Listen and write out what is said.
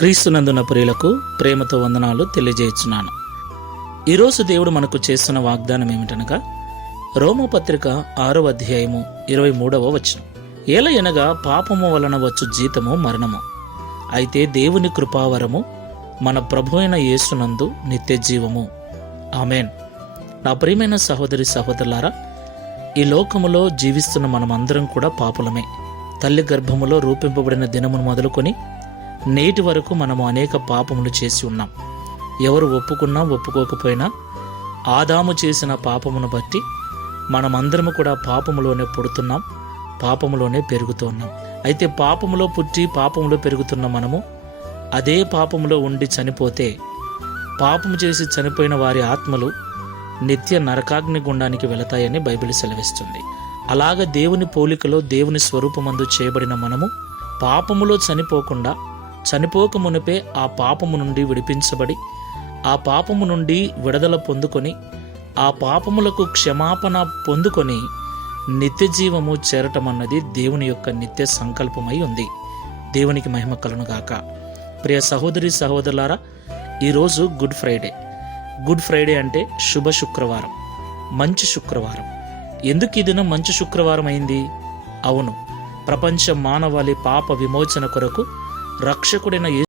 క్రీస్తునందున ప్రియులకు ప్రేమతో వందనాలు తెలియజేస్తున్నాను. ఈరోజు దేవుడు మనకు చేస్తున్న వాగ్దానం ఏమిటనగా రోమపత్రిక 6వ అధ్యాయము 23వ వచనం. ఏలయనగా పాపము వలన వచ్చు జీతము మరణము, అయితే దేవుని కృపావరము మన ప్రభు అయిన యేసునందు నిత్య జీవము. ఆమెన్. నా ప్రియమైన సహోదరి సహోదరులారా, ఈ లోకములో జీవిస్తున్న మనమందరం కూడా పాపులమే. తల్లి గర్భములో రూపింపబడిన దినమును మొదలుకొని నేటి వరకు మనము అనేక పాపములు చేసి ఉన్నాం. ఎవరు ఒప్పుకున్నా ఒప్పుకోకపోయినా ఆదాము చేసిన పాపమును బట్టి మనమందరము కూడా పాపములోనే పుడుతున్నాం, పాపములోనే పెరుగుతున్నాం. అయితే పాపములో పుట్టి పాపములో పెరుగుతున్న మనము అదే పాపములో ఉండి చనిపోతే పాపము చేసి చనిపోయిన వారి ఆత్మలు నిత్య నరకాగ్ని గుండానికి వెళతాయని బైబిల్ సెలవిస్తుంది. అలాగ దేవుని పోలికలో దేవుని స్వరూపమందు చేయబడిన మనము పాపములో చనిపోక మునిపే ఆ పాపము నుండి విడిపించబడి ఆ పాపము నుండి విడుదల పొందుకొని ఆ పాపములకు క్షమాపణ పొందుకొని నిత్య జీవము చేరటం అన్నది దేవుని యొక్క నిత్య సంకల్పమై ఉంది. దేవునికి మహిమ కలుగును గాక. ప్రియ సహోదరి సహోదరులారా, ఈరోజు గుడ్ ఫ్రైడే. గుడ్ ఫ్రైడే అంటే శుభ శుక్రవారం, మంచి శుక్రవారం. ఎందుకు ఈ దినం మంచి శుక్రవారం అయింది? అవును, ప్రపంచ మానవాళి పాప విమోచన కొరకు రక్షకుడైన